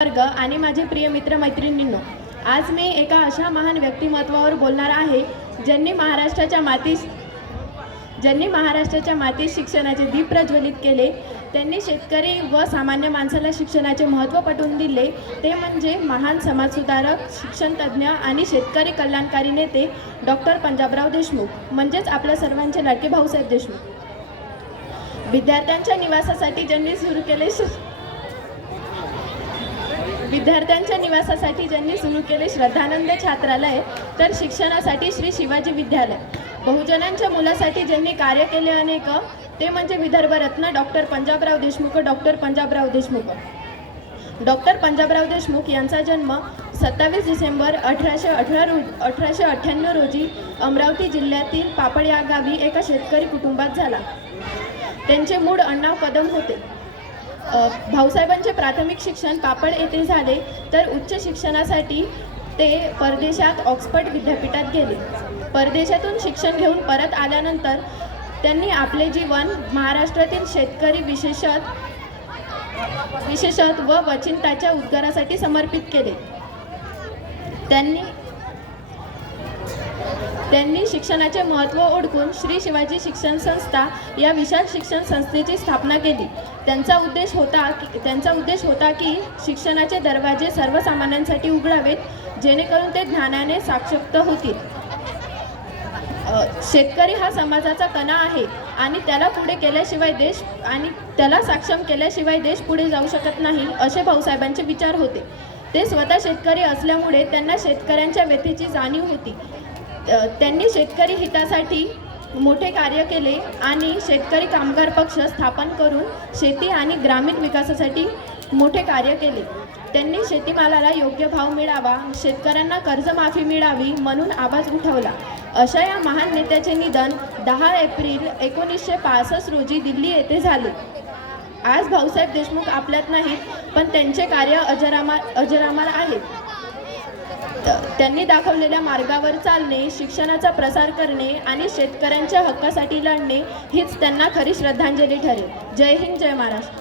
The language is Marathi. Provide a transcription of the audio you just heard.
वर्ग आणि माझे प्रिय मित्र मैत्रिणींनो, आज मी एका अशा महान व्यक्तिमत्वावर बोलणार आहे ज्यांनी महाराष्ट्राच्या मातीत शिक्षणाचे दीप प्रज्वलित केले। त्यांनी शेतकरी व सामान्य माणसाला शिक्षणाचे महत्त्व पटवून दिले। ते म्हणजे महान समाजसुधारक, शिक्षणतज्ञ आणि शेतकरी कल्याणकारी नेते डॉक्टर पंजाबराव देशमुख, म्हणजेच आपल्या सर्वांचे लाडके भाऊसाहेब देशमुख। विद्यार्थ्यांच्या निवासासाठी ज्यांनी सुरू केले श्रद्धानंद छात्रालय, तर शिक्षणासाठी श्री शिवाजी विद्यालय। बहुजनांच्या मुलासाठी ज्यांनी कार्य केले अनेक, ते म्हणजे विदर्भरत्न डॉक्टर पंजाबराव देशमुख। डॉक्टर पंजाबराव देशमुख यांचा जन्म 27 डिसेंबर 1898 रोजी अमरावती जिल्ह्यातील पापड या गावी एका शेतकरी कुटुंबात झाला। त्यांचे मूळ आडनाव कदम होते। भाऊसाहेबांचे प्राथमिक शिक्षण पापड येथे झाले, तर उच्च शिक्षणासाठी ते परदेशात ऑक्सफर्ड विद्यापीठात गेले। परदेशातून शिक्षण घेऊन परत आल्यानंतर त्यांनी आपले जीवन महाराष्ट्रातील शेतकरी विशेषत व वचिंताच्या उद्गारासाठी समर्पित केले। त्यांनी शिक्षणाचे महत्त्व ओळखून श्री शिवाजी शिक्षण संस्था या विशाल शिक्षण संस्थेची स्थापना केली। त्यांचा उद्देश होता की शिक्षणाचे दरवाजे सर्वसामान्यांसाठी उघडावेत, जेणेकरून ते ज्ञानाने साक्षर होतील। शेतकरी हा समाजाचा कणा आहे आणि त्याला सक्षम केल्याशिवाय देश पुढे जाऊ शकत नाही, असे भाऊसाहेबांचे विचार होते। ते स्वतः शेतकरी असल्यामुळे त्यांना शेतकऱ्यांच्या व्यथेची जाणीव होती। त्यांनी शेतकरी हितासाठी मोठे कार्य केले आणि शेतकरी कामगार पक्ष स्थापन करून शेती आणि ग्रामीण विकासासाठी मोठे कार्य केले। त्यांनी शेतीमालाला योग्य भाव मिळावा, शेतकऱ्यांना कर्जमाफी मिळावी म्हणून आवाज उठवला। अशा या महान नेत्याचे निधन 10 एप्रिल 1965 रोजी दिल्ली येथे झाले। आज भाऊसाहेब देशमुख आपल्यात नाहीत, पण त्यांचे कार्य अजरामर आहे। त्यांनी दाखवलेल्या मार्गावर चालणे, शिक्षणाचा प्रसार करणे आणि शेतकऱ्यांच्या हक्कासाठी लढणे हीच त्यांना खरी श्रद्धांजली ठरेल। जय हिंद, जय महाराष्ट्र।